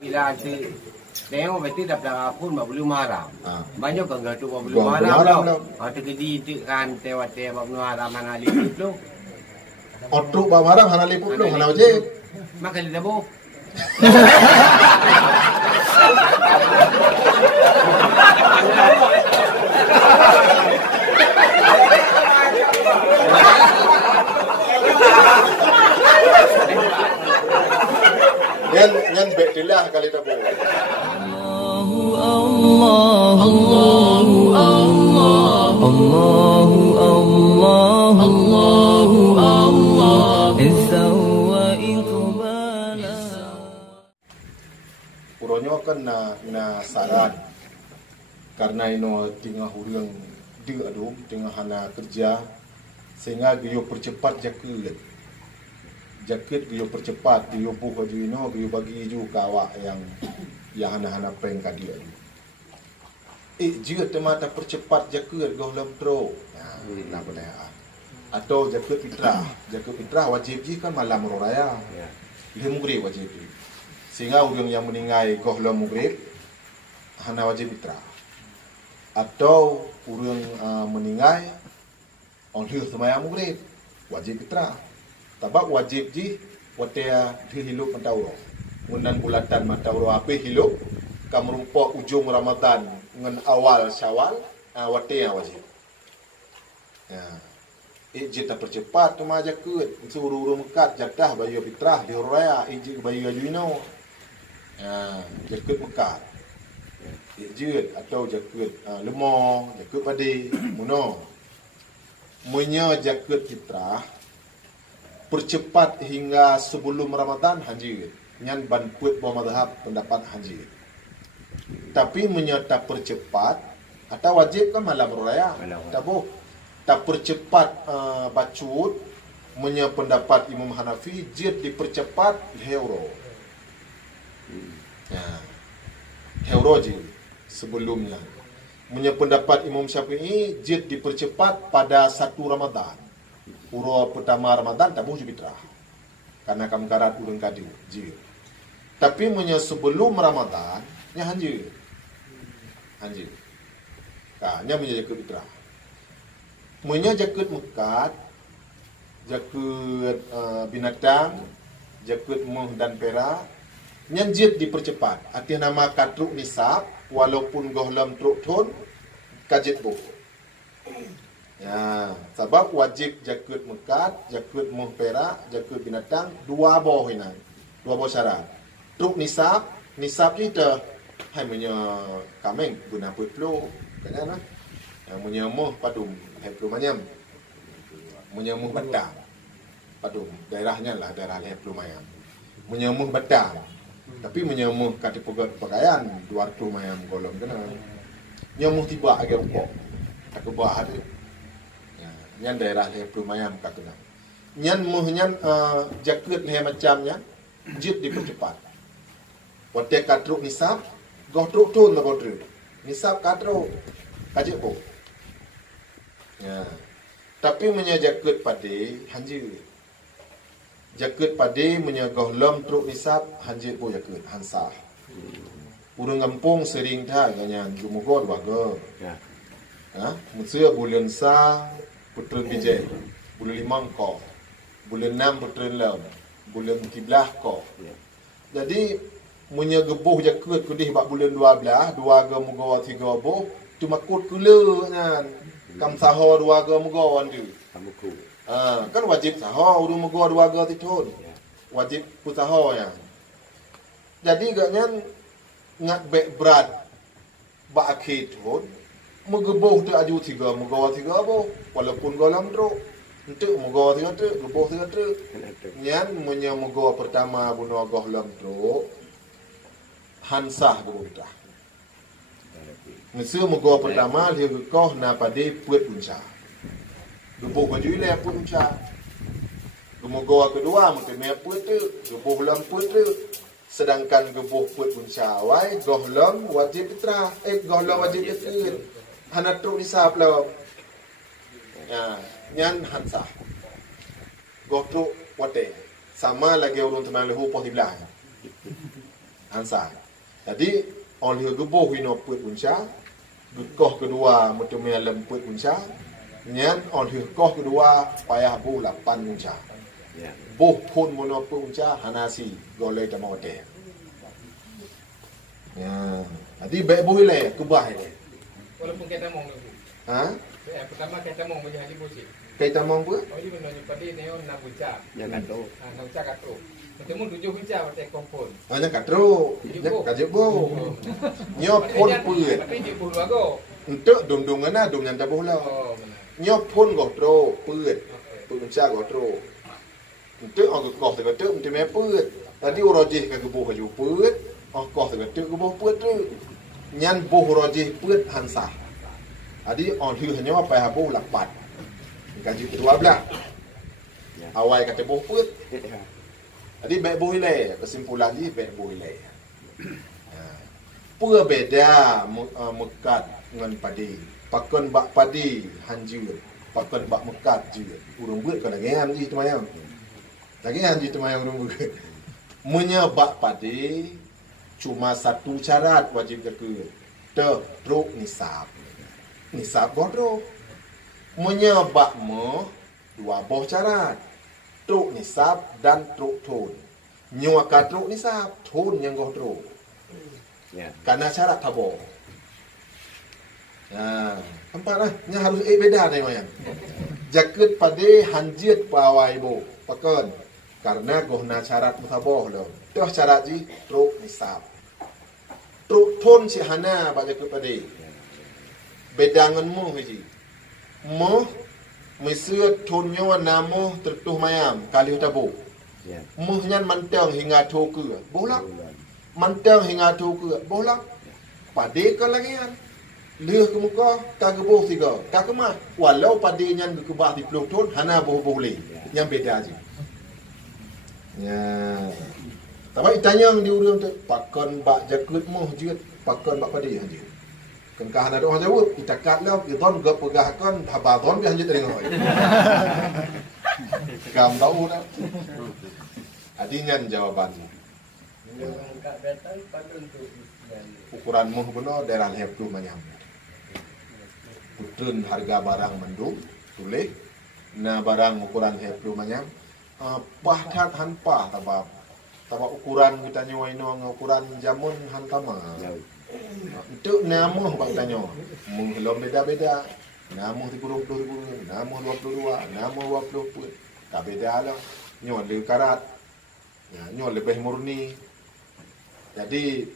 Bila tengok betul dah pelak pun belum haram. Banyak kan gaduh belum Belum haram haram dah. dah. Ada kedi kan tewate belum haram mana liput tu. Otruk bawa haram hana liput lu hana wajib. Maka dia bu. Ngan betilah kali tabu. Uronyo kan na saran karena ino tengah hurang dia adu tengah hana kerja sehingga dia percepat jakut dia percepat dia buh baju ino dia bagi juga awak yang hana peng kadia jika temata percepat jakut golam tro nah benar atau jakut fitrah wajib kan malam raya dia mugri wajib sehingga orang yang meninggal golam mugri hana wajib fitrah atau orang meninggal oleh semayang mugri wajib fitrah tabak wajib ji watea hilup matauro ngunan bulatan matauro ape hilup kam rupa ujung Ramadan ngan awal Syawal watea wajib ya iji tak percepat tu maja keut suruh mekat jadah bayu fitrah di raya iji bayu ajuino ya jakut mekat iji atau jakut lemong jakut padi muno munya jakut fitrah percepat hingga sebelum Ramadan hanjir. Nyan banput bawa madhab pendapat hanjir. Tapi menyata percepat atau wajib kan malam raya. Tak percepat bacut menya pendapat Imam Hanafi jid dipercepat heuro. Heuro je sebelumnya. Menya pendapat Imam Syafi'i jid dipercepat pada 1 Ramadan. Uro pertama Ramadan tak boleh fitrah. Karena kam karat urang kadi jir. Tapi munya sebelum Ramadan nya hanjir. Nya munya jakut fitrah. Munya jakut mekat, jakut binatang, jakut muh dan perak nya jid dipercepat. Arti nama katruk nisab walaupun gohlam truk thon kajit bu. Ya, sebab wajib jakut mekat, jakut muh perak, jakut binatang, 2 boh hinan. 2 boh syarat. Truk nisab kita hai punya kameng guna putlo, kan nah. Yang punya muh padum, hai plu manyam. Punya muh batang. Padum, daerahnya lah daerah hai plu mayam. Punya muh batang. Tapi punya muh kata pakaian 200 mayam golong kena. Nyamuh tiba agak rupok. Tak kebah ada. Nyan daerah leher mayam katuna. Nyan muhnyan jakut leher macamnya jid dipercepat. Wate katruk nisab goh truk tun la bodre. Nisab katruk kajik bo. Ya. Tapi menya jakut pade hanjir. Jakut pade menya goh lom truk nisab hanjir bo jakut hansah. Urang kampung sering dah ganyan gumugor bago. Ya. Musuh bulan sa putren bijay, bulan 5 ko, bulan 6 putren laun, bulan 17 ko. Jadi munya gebuh jakut kudih bak bulan 12, 2 ga mugo 3 boh, tu makut kula kan. Kam sahur 2 ga mugo andu. Kan wajib sahur urung mugo 2 ga titun. Wajib pu sahur ya. Jadi gaknya ngat bek berat bak akhir tu Mugebuh tu aju 3, mugawa 3 boh. Walaupun golam truk. Untuk mugawa 3 truk, gebuh 3 truk. Nyan munya mugawa pertama bunuh golam truk. Hansah gebuh kita. Ngesu mugawa pertama dia gekoh na pade puet punca. Gebuh baju ile puet punca. Mugawa kedua mungkin me puet tu, gebuh lam puet tu. Sedangkan gebuh puet punca wai golam wajib fitrah. Golam wajib fitrah. Hana truk nisab lah. Ya, nyan hansah. Goh truk wate. Sama lagi urun tenang lehu poh di belah. Hansa. Jadi oleh geboh hino puit punca, gekoh kedua mutumnya lemput punca, nyan oleh koh kedua payah bu 8 punca. Buh pun mono punca hanasi goleh tamote. Ya, jadi baik buh le kubah le. Walaupun kita mong tu. Ha? Pertama kita mong macam hari bosi. Kita mau buat? Oh, ini menunjuk pada neon nak buca. Jangan tu. Nak buca kato. Bertemu 7 buca pada kompon. Hanya katro, kajet bo. Nyop pun puit. Tapi dia pun bago. Untuk dum-dum ngana dum yang tabuh lah. Oh, benar. Nyop pun gotro puit. Punca gotro. Untuk orang koh tu gotro untuk me puit. Tadi urajih ke gebuh kaju puit. Orang koh tu gotro gebuh puit tu. Nyan buh urajih puit hansa. Jadi orang hiu hanya apa habuh 8. Gaji kedua belah. Awal kata buh puit. Jadi baik buh le, kesimpulan ni baik buh le. Pua beda mekat dengan padi. Pakon bak padi hanjur. Pakon bak mekat je. Urung buat kan lagi hanji temayang. Lagi hanji temayang urung buat. Menyebak padi cuma satu syarat wajib jaga. Teruk nisab. Nisab bodoh. Menyebak dua boh syarat. Truk nisab dan truk tun. Nyuaka truk nisab, tun yang goh truk. Karena syarat tabor. Nampak lah, ni harus beda ni mayan. Jaket pada hanjit pawai bo, pakon. Karena gohna syarat tabor lo. Tuh syarat ji truk nisab. Truk tun si hana ba jaket pada. Beda dengan mu ji. Mu Mesir tunyo namo tertuh mayam kali tabu. Muhnyan mantang hingga toku. Bolak. Mantang hingga toku. Bolak. Pade kan lagi kan. Leh ke muka tak gebuh tiga. Tak kemah. Walau pade nyan gekebah di peluk tun hana boleh. Yang beda aja. Ya. Tapi tanya di urang tu pakon bak jakut mu jut pakon bak pade hanjut. Kengkah ada orang jawab, kita kat lah, idon gak pegahkan, habadon dia hanya teringat. Kamu tahu tak? Adinya jawaban. Ukuran muh benar daerah lehap tu macam. Putun harga barang mendung, tulis. Na barang ukuran lehap tu macam. Pahtat hanpah tabab. Tabab ukuran kita nyuai nong ukuran jamun hantama. Untuk namuh bang tanya. Menghelom beda-beda. Namuh 30 ribu, namuh 22, namuh 20 pun. Tak beda lah. Nyon lebih karat. Nyon lebih murni. Jadi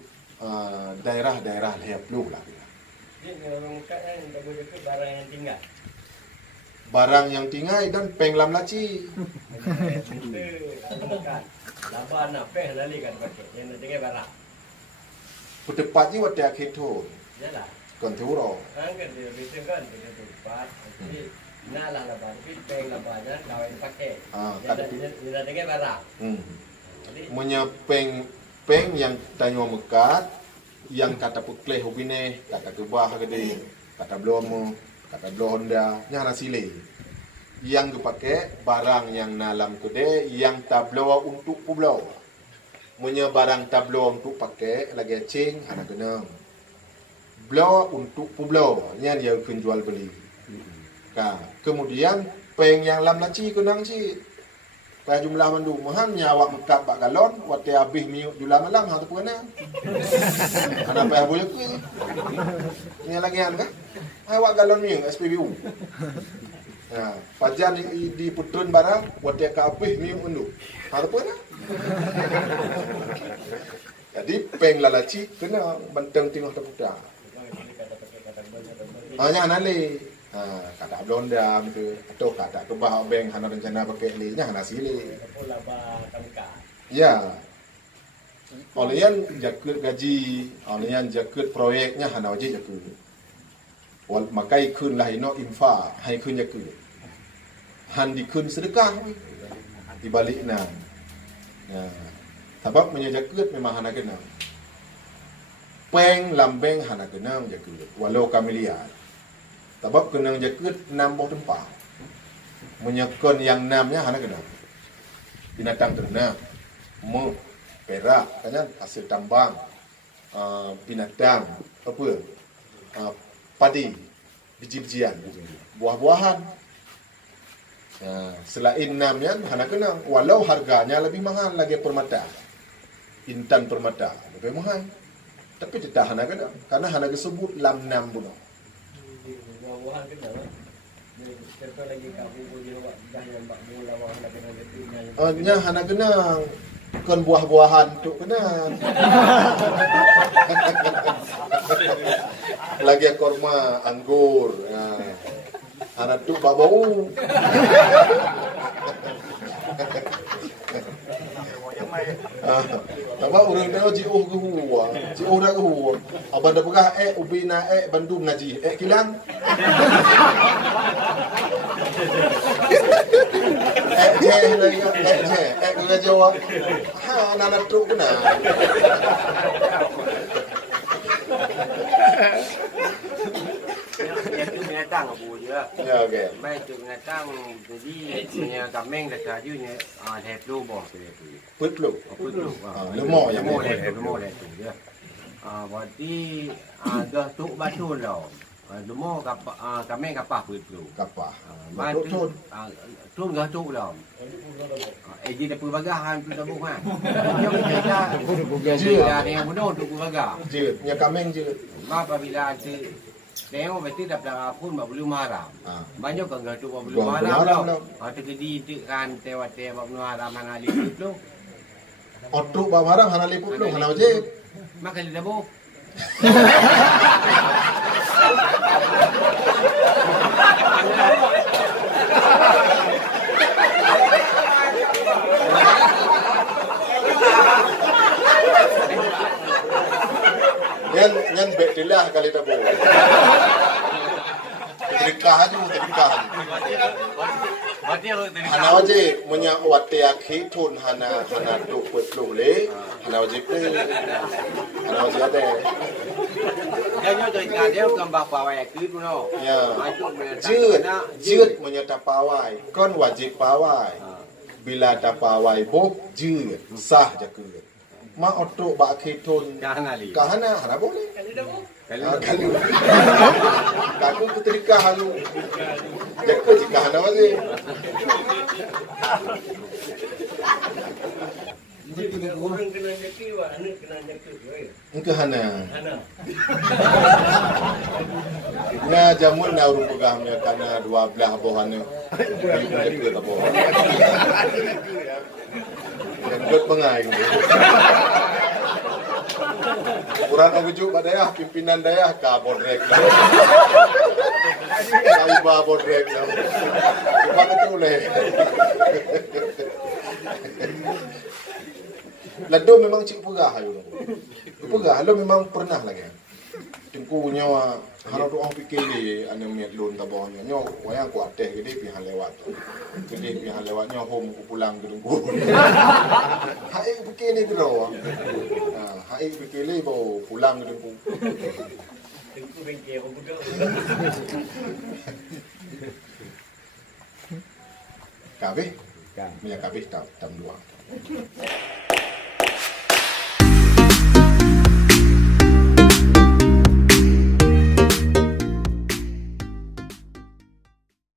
daerah-daerah lehap lu lah. Dia mengungkapkan barang yang tinggal. Barang yang tinggal dan penglam laci. Laban nak peng lali kan pakai. Yang tinggal barang. Petepat je waktu akhir tu. Yalah. Konturo. Kan dia biasa kan dia tepat. Jadi nak lah laban, tapi peng labannya kawin pakai. Dia tinggal barang. Jadi Menyepeng peng yang tanya mekat, yang kata pukleh hubine, kata kebah gede, kata blomo, kata blonda, yang nasile. Yang dipakai barang yang nalam kede, yang tablo untuk pulau. Punya barang tablo untuk pakai lagi cing anak kena. Blow untuk pulau, yang dia akan jual beli. Kemudian peng yang lam laci kenang ci. Pada jumlah mandu mahannya awak mekat bak galon, waktu habis miuk jumlah malang atau pernah. Anak payah boleh ku ni. Ini lagi kan? Awak galon miuk SPBU. Pajan di putun barang, waktu habis miuk mandu. Atau pernah. Jadi peng lalaci kena benteng tengah terputar. Hanya nale. Kata blonda gitu atau kata kebah bank hana rencana pakai ni nya hana sile. Ya. Oleh yang jakut gaji, oleh yang jakut proyeknya hana wajib jakut. Wal makai kun lah ino infa, hai kun jakut. Han di kun sedekah di balikna. Sebab menjajakut memang hana kena. Peng lambeng hana kena jakut. Walau kami lihat. Sebab kena jakut 6 buah tempat. Menyekon yang 6-nya hana kena. Binatang ternak. perak, kan hasil tambang, binatang, apa, padi, biji-bijian, buah-buahan. Selain 6 yan, hana kena walau harganya lebih mahal lagi permata. Intan permata lebih mahal. Tapi tidak hana kena karena hana disebut lam 6 pun. Buah-buahan kena. Contoh lagi kamu punya dah yang bak bola wang nak kena gitu. Nya hana kena kon buah-buahan tu kena. Lagi korma, anggur. Hana tu bau. Apa orang dah jiuh ke huwa, jiuh dah ke huwa. Abang dah pegah ubi na bandung ngaji, kilang. Je lagi, ke Jawa. Ha, nana tu kena. Itu binatang abu je. Ya, okey. Baik itu binatang jadi punya kambing dekat je ni ada flu boh tu. Putlu. Flu. Lemok yang lemok tu je. Berarti dah tu batu dah. Lemok kambing kapah flu. Kapah. Batu tu dah tu dah. Jadi depan bagahan tu dah bukan. Yang kita dia yang bodoh tu bagah. Je, nya kameng je. Apabila tengok betul dah pelak pun belum haram. Banyak kan gatu belum Belum haram haram dah. Atau kedi kan tewa-tewa belum haram mana liput tu. Otuk bamarang hana liput lu hana wajib. Maka dia dah Yan betilah kali tabu. Terikah aja, terikah. Hana wajib punya wate akhi tun hana tu putlu le. Hana wajib le. Hana wajib ada. Dia terikah dia gambar pawai ke tu no. Ya. Jut punya tapawai. Kon wajib pawai. Bila tapawai bok jut sah je ke. Ma otok bak khitun kahana hana boleh. Kali. Kaku keterika halu. Jaka jika hana wajib. Orang kena jeki wah, anak kena jeki weh. Engke hana. Hana. Na jamun na urung pegah me kana 12 bohana. Jeka ta boh. Jenggot pengai. Kurang ujuk pada dayah pimpinan dayah ka bodrek. Kaiba bodrek. Cuma itu leh. Lado memang cik pegah ayo. Pegah lo memang pernah lagi. Tengku nyawa harap doang fikir di ane miat lun tabon nyo wayang ku ateh gede pihan lewat. Gede pihan lewatnya home ku pulang ke tengku. Hai fikir ni tu. Hai fikir ni bawa pulang ke tengku. Tengku bengkel aku budak. Kabeh? Minyak kabeh tam 2.